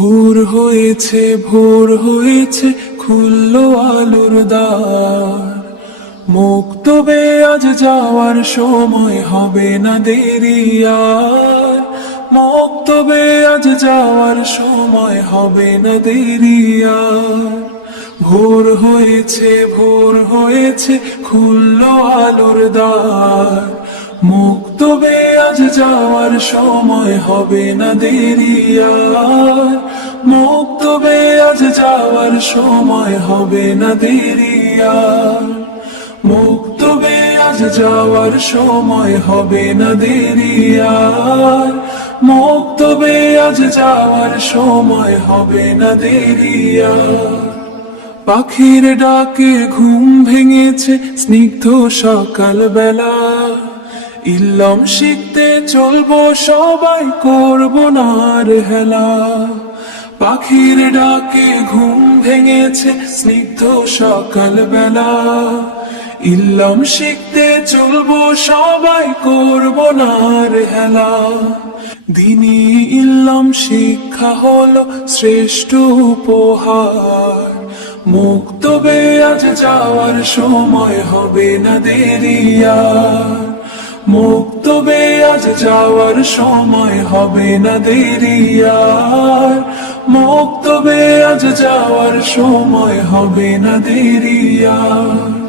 ভোর হয়েছে খুললো আলোর দ্বার। মুক্তবে আজ যাওয়ার সময় হবে না দেরি আর। মুক্তবে আজ যাওয়ার সময় হবে না দেরি আর। ভোর হয়েছে খুললো আলোর দ্বার। মুক্তবে আজ যাওয়ার সময় হবে না দেরি আর। মুক্তবে আজ যাওয়ার সময় হবে না দেরি আর। মুক্তবে আজ যাওয়ার সময় হবে না দেরি আর। মুক্তবে আজ যাওয়ার সময় হবে না দেরি আর। পাখির ডাকে ঘুম ভেঙেছে স্নিগ্ধ সকাল বেলা। ইলম শিখতে চলবো সবাই, করবো না আর হেলা। পাখির ডাকে ঘুম ভেঙেছে স্নিগ্ধ সকাল বেলা। ইলম শিখতে চলবো সবাই, করবো না আর হেলা। দিনী ইলম শিক্ষা হলো শ্রেষ্ঠ উপহার। মুক্তবে আজ যাওয়ার সময় হবে না দেরি আর। মুক্তবে আজ যাওয়ার সময় হবে না দেরি আর। মুক্তবে আজ যাওয়ার সময় হবে না দেরি আর।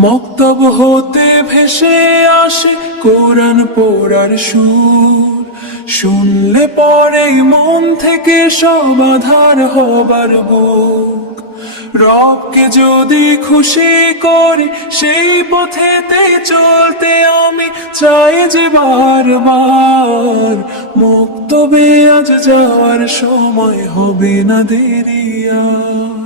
মক্তব হতে ভেসে আসে কোরআন পড়ার সুর। শুনলে পরে মন থেকে সব আধার হবার বুক। রবকে যদি খুশি করি সেই পথেতে চলতে আমি চাই যে বারবার। মুক্তবে আজ যাওয়ার সময় হবে না দেরি আর।